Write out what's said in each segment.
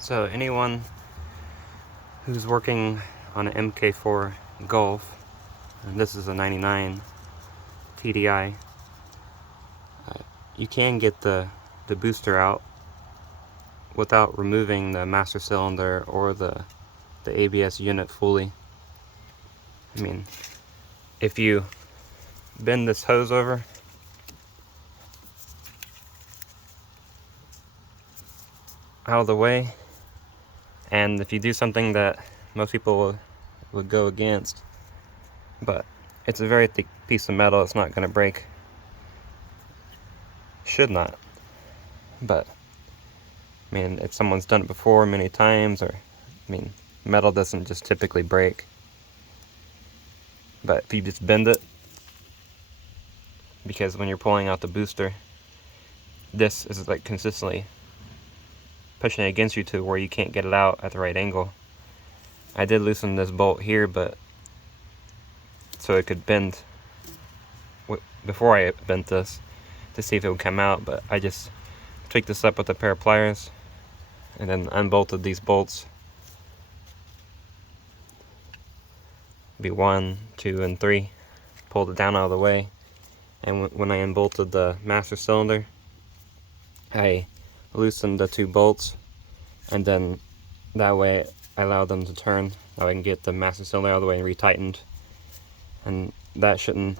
So anyone who's working on an Mk4 Golf, and this is a 99 TDI, you can get the booster out without removing the master cylinder or the ABS unit fully. I mean, if you bend this hose over, out of the way, and if you do something that most people would go against, but it's a very thick piece of metal, it's not going to break. Should not. But I mean, if someone's done it before many times, or I mean, metal doesn't just typically break. But if you just bend it, because when you're pulling out the booster, this is like consistently pushing it against you to where you can't get it out at the right angle. I did loosen this bolt here, but so it could bend before I bent this to see if it would come out, but I just tweaked this up with a pair of pliers and then unbolted these bolts. Be 1, 2, and 3. Pulled it down out of the way, and when I unbolted the master cylinder, I loosened the 2 bolts, and then that way I allowed them to turn. Now I can get the master cylinder out of the way and retightened, and that shouldn't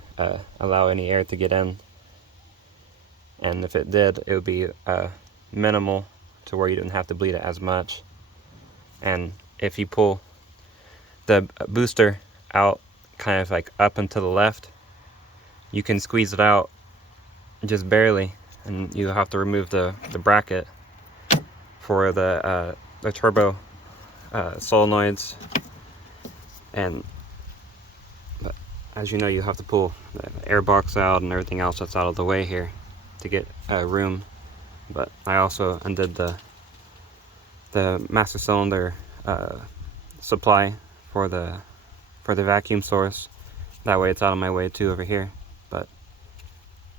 allow any air to get in. And if it did, it would be minimal to where you didn't have to bleed it as much. And if you pull the booster out kind of like up and to the left, you can squeeze it out just barely, and you have to remove the bracket for the turbo solenoids. But as you know, you have to pull the air box out and everything else that's out of the way here to get room. But I also undid the master cylinder supply for the vacuum source. That way it's out of my way too over here. But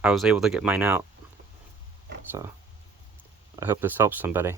I was able to get mine out, so I hope this helps somebody.